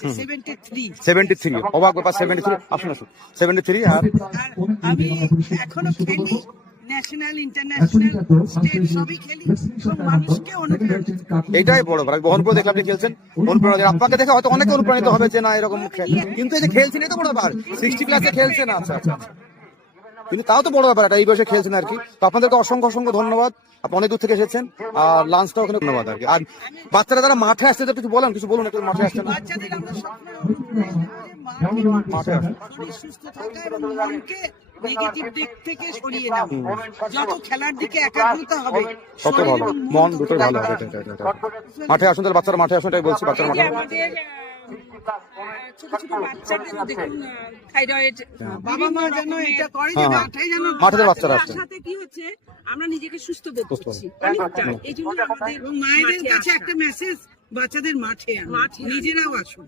আছে 73 73 অবাক ব্যাপার 73 আসুন আসুন 73 আর আর আমি এখনো খেলি ন্যাশনাল ইন্টারন্যাশনাল স্টেট সবই খেলি এবং মানুষকে অনুপ্রাণিত করি। এইটাই বড় ব্যাপার বহনপুরে দেখলে আপনি খেলছেন অনুপ্রাণিত আপনাকে দেখে হয়তো অনেকে অনুপ্রাণিত হবে যে না এরকম কিন্তু এই যে খেলছেন এই তো বড় ব্যাপার 60 ক্লাসে খেলছেন আচ্ছা আচ্ছা আচ্ছা। কিন্তু তাও তো বড় ব্যাপার এটা এই বয়সে খেলছেন আর কি তো আপনাদেরকে অসংখ্য অসংখ্য ধন্যবাদ আপনি অনেক দূর থেকে এসেছেন আর লাঞ্চটাও ওখানে ধন্যবাদ আর কি আর বাচ্চারা যারা মাঠে আসছে তো কিছু বলেন কিছু বলুন একটু মাঠে আসছে না বাচ্চাদের আমরা সবসময় অনুপ্রাণিত করি যে মাঠে আসুন শরীর সুস্থ থাকা এবং মনকে নেগেটিভ দিক থেকে সরিয়ে নেওয়া যত খেলার দিকে একাগ্রতা হবে কত শরীর ভালো এবং মন তত দুটোই ভালো ভালো হবে এটা। মাঠে আসুন তাহলে বাচ্চারা মাঠে আসুন এটাই বলছি বাচ্চারা এই যে মাঠে আমাদের ছোট ছোট বাচ্চাদেরও দেখুন থাইরয়েড বাবা মা যেন এটা করে যে হ্যাঁ, হ্যাঁ। মাথায় যেন মাঠে তো বাচ্চারা তার আসছে সাথে কি হচ্ছে আমরা নিজেকে সুস্থ বোধ সুস্থ করছি অনেকটা এই জন্য আমাদের এবং মায়েদের মাঠে কাছে আসা। একটা মেসেজ বাচ্চাদের মাঠে আনো। মাঠে আনো। নিজেরাও আসুন।